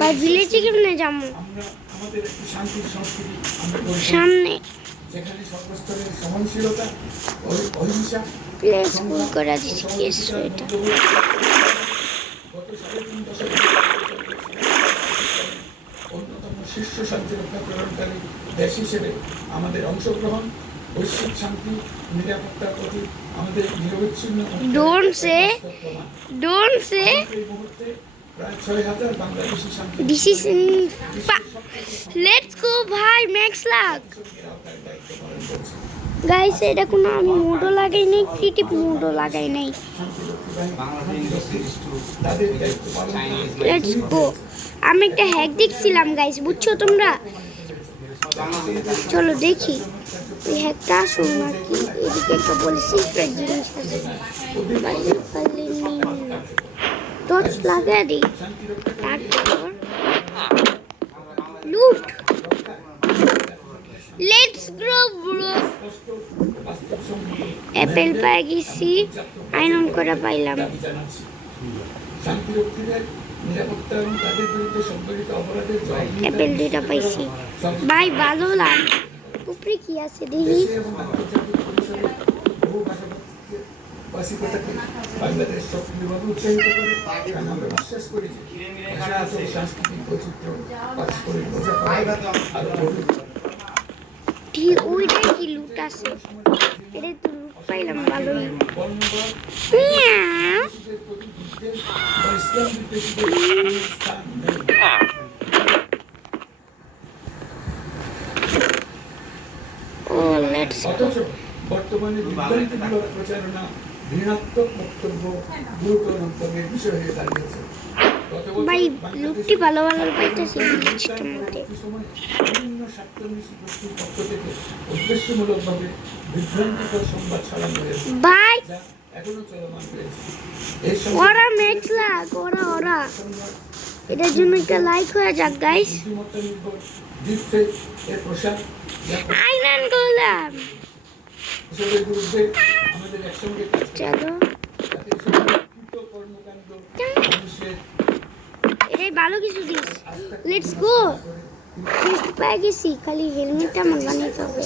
ভাই ভিলেজে কেমনে যাবো? আমাদের একটি শান্তির সংস্কৃতি আমরা সামনে যেখানে সর্বস্তরের সহনশীলতা অহিংসা প্লেস ফুল করা দিচ্ছি কেসো এটা গত ৩.৫ দশক অন্যতম শীর্ষ শান্তিরক্ষা প্রদানকারী দেশ হিসেবে আমাদের অংশগ্রহণ বৈশ্বিক শান্তি নিরাপত্তার প্রতি আমাদের নিরবিচ্ছিন্ন don't say এই মুহূর্তে প্রায় ৬,০০০ বাংলাদেশি শান্তি this is let's go ভাই ম্যাক্স লাগ গাইস এটা কোনো আমি মোডও লাগাই নাই ক্রিয়েটিভ মোডও লাগাই নাই লেটস গো আমি একটা হ্যাক দেখছিলাম গাইস বুঝছো তোমরা চলো দেখি এই হ্যাকটা আসুন নাকি এদিকে একটা বলে সিক্রেট জিনিস আছে টর্চ লাগিয়ে দিই তারপর লুট let's grow bro apple pie গেছি আইনন করে পাইলাম অ্যাপেল দুইটা পাইছি ভাই ভালো লাগ উপরে কি আছে দেখি বাংলাদেশ সক্রিয়ভাবে উৎসাহিত করে আমরা বিশ্বাস করি যে সাংস্কৃতিক বৈচিত্র্য পারস্পরিক বোঝাপড়া আরো ঠিক ওইটা কি লুট আছে এটা তো লুট পাইলাম ভালোই ও লেটস বর্তমানে বিভ্রান্তিমূলক প্রচারণা ঘৃণাত্মক বক্তব্য গুরুতর মন্তব্যের বিষয় হয়ে দাঁড়িয়েছে ভাই লুটটি ভালো ভালো পাইতেছি লিস্টের মধ্যে বিভিন্ন স্বার্থান্বেষী গোষ্ঠীর পক্ষ থেকে উদ্দেশ্যমূলকভাবে বিভ্রান্তিকর সংবাদ ছড়ানো হয়েছে ভাই এখনো চলমান রয়েছে ওরা ম্যাক্স লাগ ওরা এটার জন্য একটা লাইক হয়ে যাক গাইস বুদ্ধিমত্তা নির্ভর ডিপফেক এর প্রসার আইনান করলাম এসবের বিরুদ্ধে আমাদের একসঙ্গে চলো কর্মকাণ্ড এটাই ভালো কিছু দিস লেটস গো টেস্ট পাই গেছি খালি হেলমেটটা আমার বানাইতে হবে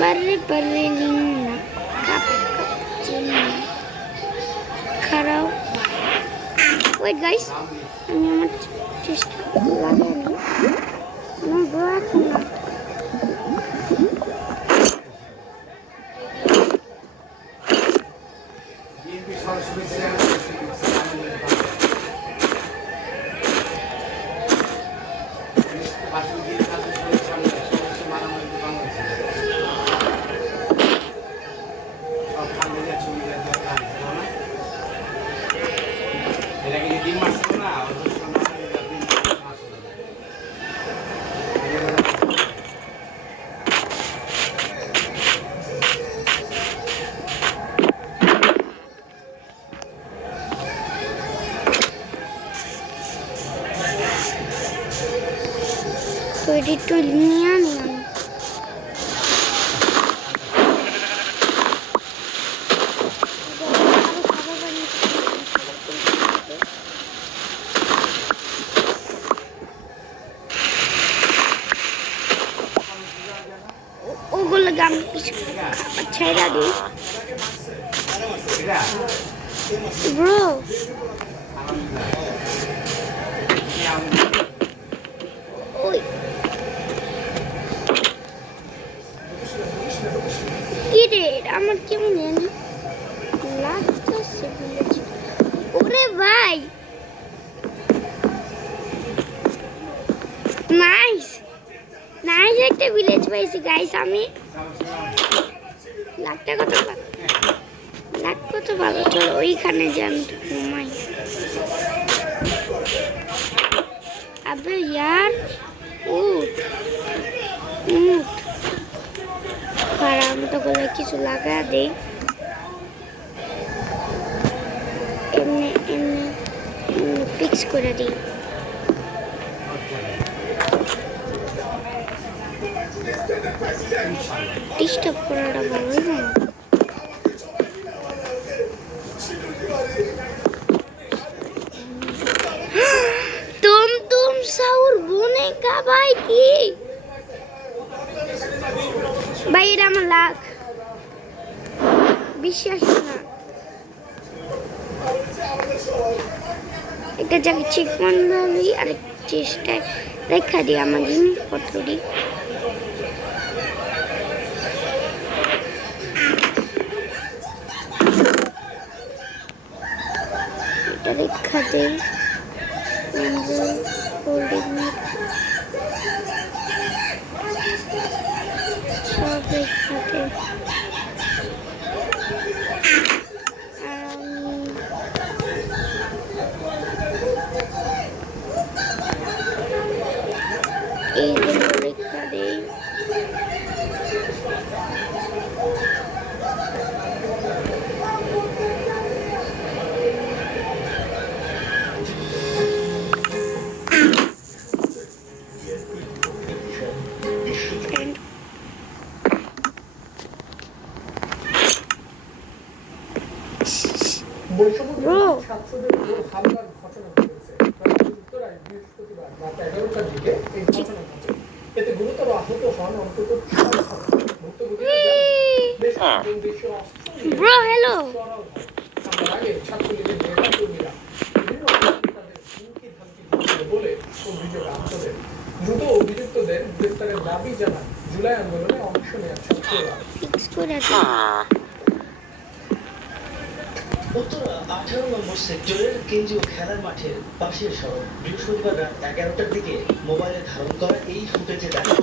বারে বারে লিনা কাপ চিনি খারাপ ওয়েট গাইস আমি আমার টেস্ট লাগিয়ে নিই আমার বড় এখন না তো এটা একটু নিয়ে আনলাম ওগুলো গাম কিছু খাবার ছেড়া দিই ব্রো ওই কি রে আমার কেমন জানি লাগতেছে ওরে ভাই নাইস নাইস একটা ভিলেজ পাইছি গাইস আমি লাখটা কত ভালো লাখ কত ভালো চলো ওইখানে যে আমি ঘুমাই আবে यार উঠ উঠ আমি তো গলায় কিছু লাগা দেই এমনি এমনি ফিক্স করে দিই ডিস্টার্ব করাটা ভালোই না। तुम साउर बोने का भाई की भाई এটা আমার লাখ বিশ্বাস না। একটা জায়গায় চেক মারলি আর চেষ্টায় রেখা দিই আমার জিনিসপত্র দিই। এটা রেখা দেই সব রেখাতে এইগুলো রেখা দেই। ছাত্রদের উপর হামলার ঘটনা ঘটেছে উত্তরায় বৃহস্পতিবার রাত 11টার দিকে এই ঘটনা ঘটে। এতে গুরুতর আহত হন অন্তত 6 জন। ভুক্তভোগীরা বেশ কয়েকজন দেশীয় অস্ত্র হামলার আগে ছাত্রলীগের নেতাকর্মীরা বিভিন্ন তাদের হুমকি ধামকি দিচ্ছিল বলে অভিযোগ আনছেন। দ্রুত অভিযুক্তদের গ্রেফতারের দাবি জানান জুলাই আন্দোলনে অংশ নেওয়া ছাত্ররা। উত্তরা 18 নম্বর সেক্টরের কেন্দ্রীয় খেলার মাঠের পাশের সড়ক বৃহস্পতিবার রাত 11টার দিকে মোবাইলে ধারণ করা এই ফুটেজে দেখা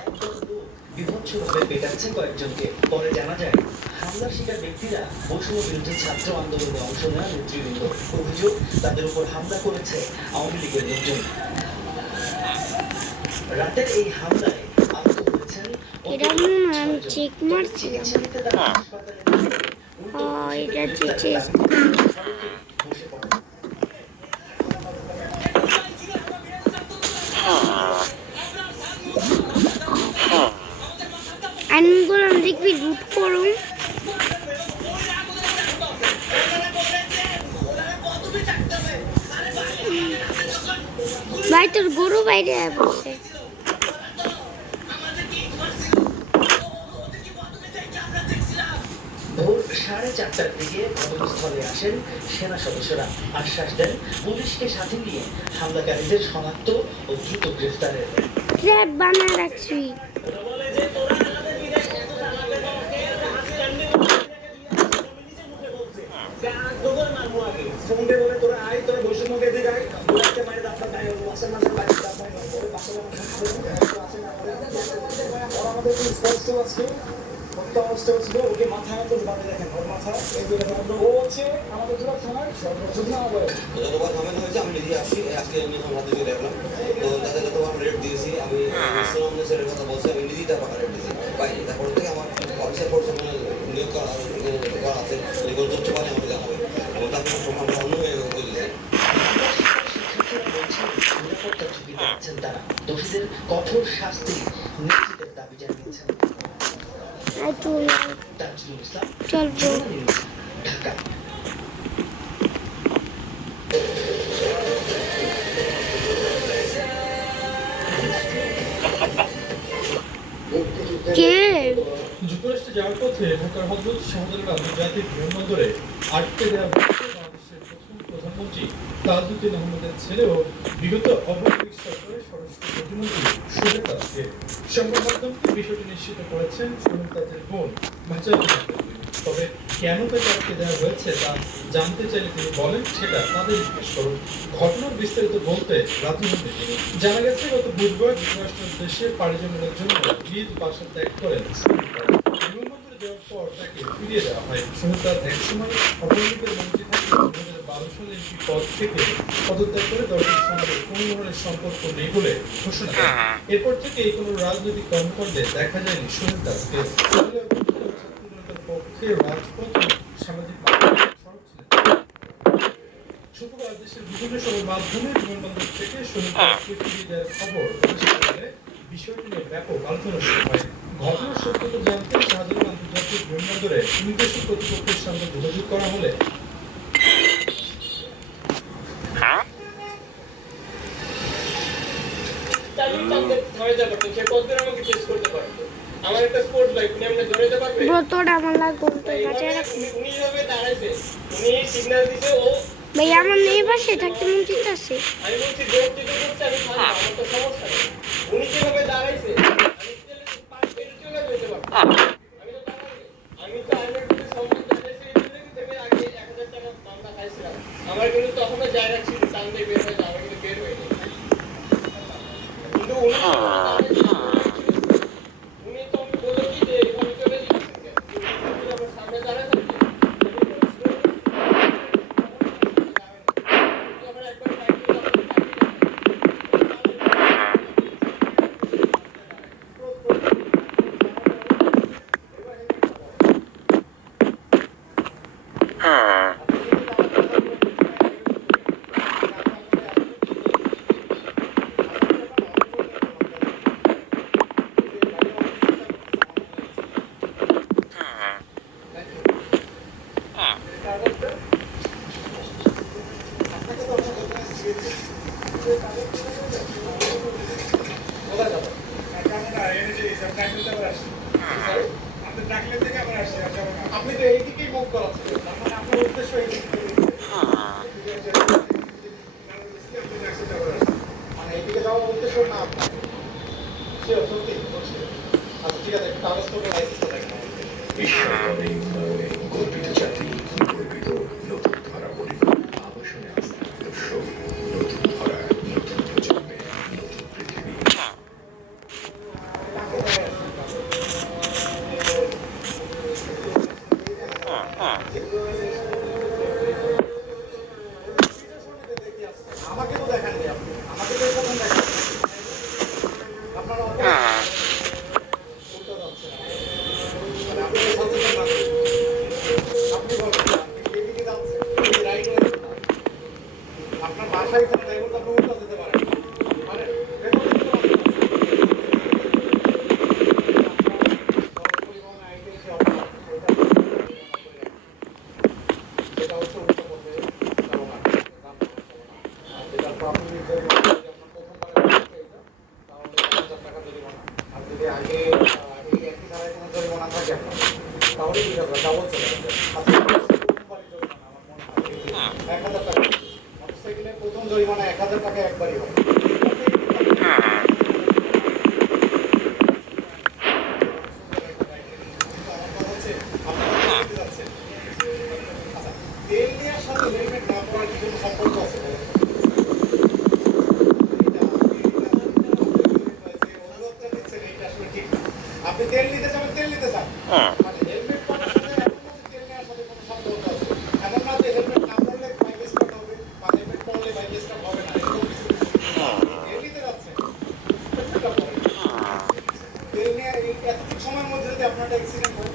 একদল লোক বিভৎসভাবে পেটাচ্ছে কয়েকজনকে। পরে জানা যায় হামলার শিকার ব্যক্তিরা বৈষম্য বিরোধী ছাত্র আন্দোলনে অংশ নেওয়া নেতৃবৃন্দ। অভিযোগ তাদের উপর হামলা করেছে আওয়ামী লীগের লোকজন। রাতের এই হামলায় আহত হয়েছেন চেক মারছিলাম এটা চেক আমি বললাম দেখবি রুট করুন ভাই তোর গরু বাইরে বসে। ভোর 4:30টার দিকে ঘটনাস্থলে আসেন সেনা সদস্যরা। আশ্বাস দেন পুলিশকে সাথে নিয়ে হামলাকারীদের শনাক্ত ও দ্রুত গ্রেফতারের। ট্র্যাপ বানায় রাখছি। ওকে মাথায় তো বাঁধে দেখেন ওর মাথা ও হচ্ছে আমাদের জোড়া থানার সর্বোচ্চ যতবার ঝামেলা হয়েছে আমি নিজে আসছি আজকে আমি সামলাতে চলে আসলাম। তো তাদের যতবার রেট দিয়েছি আমি ইসলামের কথা বলছি আমি নিজেই তার টাকা রেট দিয়েছি পাইনি। তারপর থেকে আমার অফিসার ফোর্স নিয়োগ করা আছে এগুলো ধরতে পারে আমাকে জানাবে এবং তাকে আমরা অন্য বলেছি। নিরাপত্তা ঝুঁকি যাচ্ছেন তারা দোষীদের কঠোর শাস্তি নিশ্চিতের দাবি জানিয়েছেন। তাজুল ইসলাম, ঢাকা। যুক্তরাষ্ট্রে যাওয়ার পথে ঢাকার হযরত শাহজালাল আন্তর্জাতিক বিমানবন্দরে আটকে দেওয়া বাংলাদেশের প্রথম প্রধানমন্ত্রী তাজউদ্দিন আহমেদের ছেলে ও বিগত আওয়ামী সরকারের স্বরাষ্ট্র প্রতিমন্ত্রী শোয়েব তাজকে সংবাদ মাধ্যমকে বিষয়টি নিশ্চিত করেছেন শোয়েব তাজের বোন মাহজাবীন আক্তার। তবে কেন তাকে আটকে দেওয়া হয়েছে তা জানতে চাইলে তিনি বলেন সেটা তাদের জিজ্ঞেস করুন। ঘটনার বিস্তারিত বলতে রাজি হন তিনি। জানা গেছে গত বুধবার যুক্তরাষ্ট্রের দেশে পাড়ি জমানোর জন্য নিজ বাসা ত্যাগ করেন বিমানবন্দরে যাওয়ার পর তাকে ফিরিয়ে দেওয়া হয়। শোয়েব তাজ একসময় আওয়ামী লীগের মন্ত্রী থাকলে 2012 সালে এমপি পদ থেকে পদত্যাগ করে দলটির সঙ্গে কোনো ধরনের সম্পর্ক নেই বলে ঘোষণা দেন। এরপর থেকে কোনো রাজনৈতিক কর্মকাণ্ডে দেখা যায়নি শোয়েব তাজকে। পক্ষে রাজপথ সামাজিক সড়ক ছিলেন। শুক্রবার দেশের বিভিন্ন সংবাদ মাধ্যমে বিমানবন্দর থেকে শোয়েব তাজকে ফিরিয়ে দেওয়ার খবর বিষয়টি নিয়ে ব্যাপক আলোচনা শুরু হয়। ঘটনার সত্যতা জানতে শাহজালাল আন্তর্জাতিক বিমানবন্দরে ইমিগ্রেশন কর্তৃপক্ষের সঙ্গে যোগাযোগ করা হলে আমার একটা স্পোর্টস বাইক উনি আমাকে ধরে দিতে পারবে ব্রতটা আমার লাগবে তো বাঁচায় রাখুন। উনি ভাবে দাঁড়াইছে উনি সিগন্যাল দিছে ও ভাই আমার মেয়ে পাশে থাকতে মন চিন্তাছে। আমি বলছি ডোর দিতে হচ্ছে আমি থামবো আমার তো সমস্যা নেই উনি যেভাবে দাঁড়াইছে আমি চলে পাঁচ মিনিট চলে যেতে পারবো আমি তো দাঁড়াইনি আমি তো আইনের প্রতি সম্মান জানাইছি এই জন্য কিন্তু আমি আগে 1000 টাকা মামলা খাইছিলাম আমার কিন্তু তখনও যায় রাখছি টান দিয়ে বের হয়ে যাবে কিন্তু বের হয়নি কিন্তু উনি উনি তো আমি বলে কি যে এখানে চলে যেতে আমার সামনে দাঁড়ায় থাকবে আপনি তো এইদিকেই মুখ করাচ্ছেন, তার মানে আপনার উদ্দেশ্য এইদিকে মানে এইদিকে যাওয়ার উদ্দেশ্য না আপনার শিওর সত্যি বলছি। আচ্ছা ঠিক আছে, কাগজপত্র লাইসেন্সটা দেখেন আমাকে। বিশ্বকাপে উন্নয়নে গর্বিত জাতি, গর্বিত নতুন ধারা পরিবার, আবাসনে আস্থা দর্শক, নতুন ধারা, নতুন প্রজন্মে, নতুন পৃথিবী। আমাকে তো দেখাননি আপনি, আমাকে তো প্রথম দেখান আপনার কোনটা যাচ্ছে না মানে আপনি তো সচেতন না, আপনি বলেন আপনি এদিকে যাচ্ছেন রাইট হয়ে আপনার বাসায় এখানে তাই বলতে আপনি উল্টা যেতে পারেন মানে সেটা হচ্ছে উল্টো পথে যাওয়া না, যেটা প্রাথমিক জরিমানা যদি আপনার প্রথমবার তাহলে 1000 টাকা জরিমানা। আর যদি আগে এই একই ধারায় কোনো জরিমানা থাকে আপনার তাহলে 2000 ডাবল চলে যাবে। আচ্ছা প্রথমবারই জরিমানা আমার মনে হয় 1000 টাকা, মোটরসাইকেলের প্রথম জরিমানা 1000 টাকা একবারই হয়। তেল নেওয়ার সাথে হেলমেট না পরার কি কোনো সম্পর্ক আছে? আপনি তেল নিতে যাবেন, তেল নিতে চান মানে হেলমেট পরার সাথে এমন না যে তেল নেওয়ার সাথে কোনো সম্পর্ক আছে, এমন না যে হেলমেট না পরলে বাইক স্টার্ট হবে বা হেলমেট পরলে বাইক স্টার্ট হবে না, এরকম কিছু তেল নিতে যাচ্ছেন হেলমেটটা পরেন। তেল নিয়ে এতটুকু সময়ের মধ্যে যদি আপনার একটা অ্যাক্সিডেন্ট হয়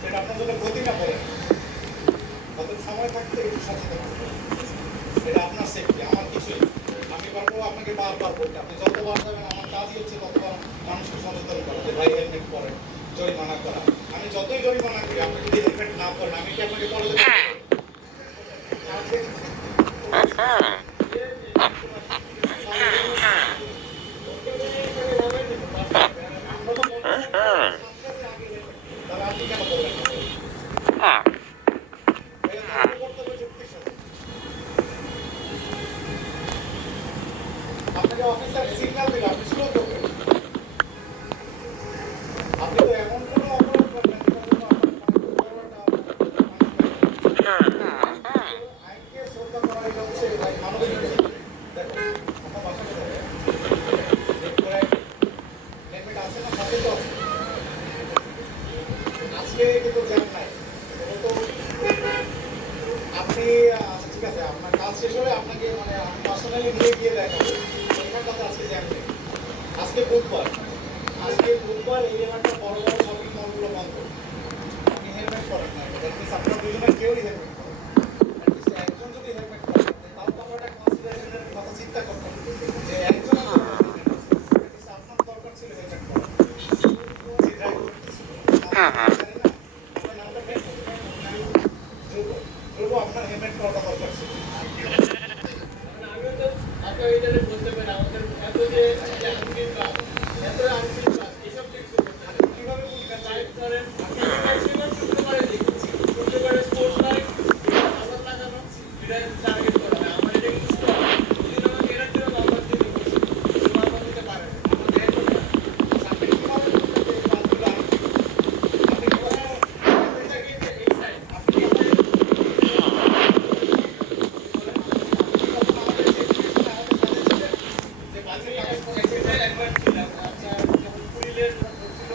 সেটা আপনার জন্য ক্ষতি না পড়ে, কত সময় থাকতে একটু সচেতন হবে, এটা আপনার সেফটি, আমার কিছুই। আমি পারবো আপনাকে বারবার বলতে, আপনি যতবার যাবেন আমার কাজই হচ্ছে ততবার মানুষকে সচেতন করা যে ভাই হেলমেট পরেন, জরিমানা করা। আমি যতই জরিমানা করি আপনি যদি হেলমেট না পরেন আমি কি আপনাকে পরে দেবো? তাহলে আপনি কেন করবেন না? কর্তব্য যুক্তির সাথে আপনাকে অফিসার সিগন্যাল দিল, আপনি স্লো করবেন। আপনি তো এমন কোনো অপরাধ করবেন যেটার জন্য আইনকে শ্রদ্ধা করা এটা হচ্ছে মানবিক দিক। দেখো আপনার বাসা কোথায়? হেলমেট আছে না? সাথে তো আছে। আজকে কিন্তু জ্যাম নাই, তো আপনি ঠিক আছে আপনার কাজ শেষ হলে আপনাকে মানে আমি পার্সোনালি নিয়ে গিয়ে দেখাবো ওইখানটাতে আজকে জ্যাম নেই। আজকে বুধবার এই এলাকার বড় বড় শপিং মলগুলো বন্ধ। আপনি হেলমেট পরেন না, দ্যাট মিনস আপনার দুজনের কেউই হেলমেট পরেন। একজন যদি হেলমেট পরেন তাও তো আমরা একটা কনসিডারেশনের কথা চিন্তা করতাম যে একজন আপনার দরকার ছিল হেলমেট আপনার হেলমেট করাটা দরকার ছিল। আমিও তো আপনার এটা বলতে পারি আমাদের এত যে আনফিল কাজ এত আনফিল কাজ এসব ঠিক কিভাবে বুঝলেন? টাইপ করেন ম্যাক্সিমাম শুক্রবারে দেখছি শুক্রবারে স্পোর্টস লাইট আবার লাগানো এটা টার্গেট করা হয় আমার এটা কিন্তু স্টক যদি আমাকে এটার জন্য নাম্বার দিতে বলছি নাম্বার দিতে পারে না আমাদের এত আপনি কিভাবে বুঝলেন যে এই কাজগুলো আনফিট? আপনি কিভাবে এটা কিন্তু এই সাইড আপনি কিভাবে আমাদের যে ছিলেন, আমাদের সাথে ছিলেন যে বাজে কাজ করছে একবার ছিলাম আচ্ছা যখন পুলিশের ছিল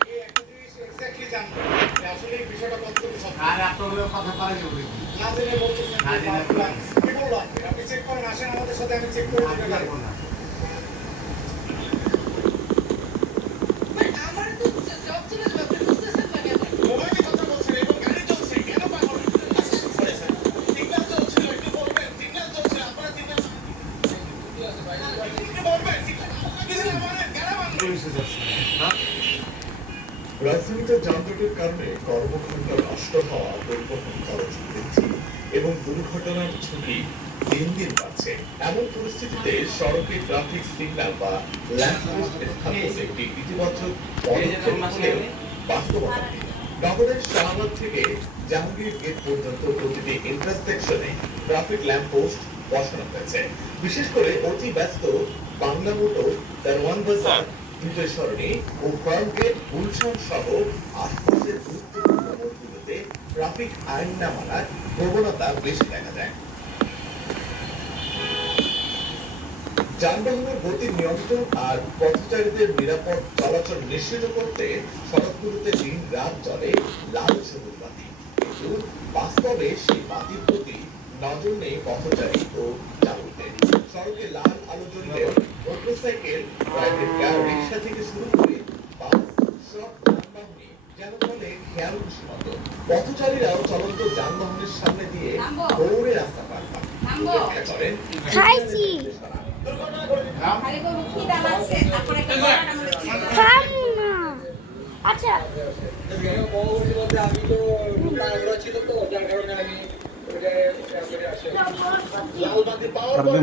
আগে একটা জিনিস এক্স্যাক্টলি জানবেন যে আসলে এই বিষয়টা কতটুকু সত্যি। আর আপনাদের কথা পারে যাবে না জেনে বলতেছেন না যে জেনে কাজগুলো কি বললাম আপনি চেক করেন, আসেন আমাদের সাথে, আমি চেক করে দিতে পারি। না মোবাইলে কথা বলছেন এবং গাড়ি চলছে, কেন পাগল? আচ্ছা, সরি স্যার, সিগন্যাল চলছিল, একটু বলবেন, সিগন্যাল চলছে, আপনারা সিগন্যাল একটু বলবেন, সিগন্যাল কিছু না বলেন, কেন মানবেন? রাজধানীতে যানজটের কারণে কর্মক্ষমতা নষ্ট হওয়া, পরিবহন খরচ বৃদ্ধি এবং দুর্ঘটনার ঝুঁকি দিন দিন বাড়ছে। এমন পরিস্থিতিতে সড়কে ট্রাফিক সিগন্যাল বা ল্যাম্পপোস্ট স্থাপন একটি ইতিবাচক পদক্ষেপ হলেও বাস্তবতা নেই। নগরের শাহবাগ থেকে জাহাঙ্গীর গেট পর্যন্ত প্রতিটি ইন্টারসেকশনে ট্রাফিক ল্যাম্পপোস্ট বসানো হয়েছে। বিশেষ করে অতি ব্যস্ত বাংলা মোটর, দারওয়ান বাজার, দ্রুত সরণি ও ফার্মগেট, গুলশান সহ আশপাশের গুরুত্বপূর্ণ মোড়গুলোতে ট্রাফিক আইন না মানার প্রবণতা বেশি দেখা যায়। যানবাহনের গতি নিয়ন্ত্রণ আর পথচারীদের নিরাপদ চলাচল নিশ্চিত করতে সড়কগুলোতে দিন রাত চলে লাল সবুজ বাতি, কিন্তু বাস্তবে সেই বাতির প্রতি নজর নেই পথচারী ও চালকদের। সড়কে লাল আলো জ্বললেও মোটরসাইকেল, প্রাইভেট কার, রিক্সা থেকে শুরু করে বাস, সব যানবাহনই যেন বলে খেয়াল খুশি মতো। পথচারীরাও চলন্ত যানবাহনের সামনে দিয়ে দৌড়ে রাস্তা পার হন, উপেক্ষা করেন খাইছি খাবো না। আচ্ছা পরবর্তী বলতে আমি তো তাড়াহুড়া ছিল তো যার কারণে আমি ওইটা করে আসি লাল বাতি পাওয়ার পর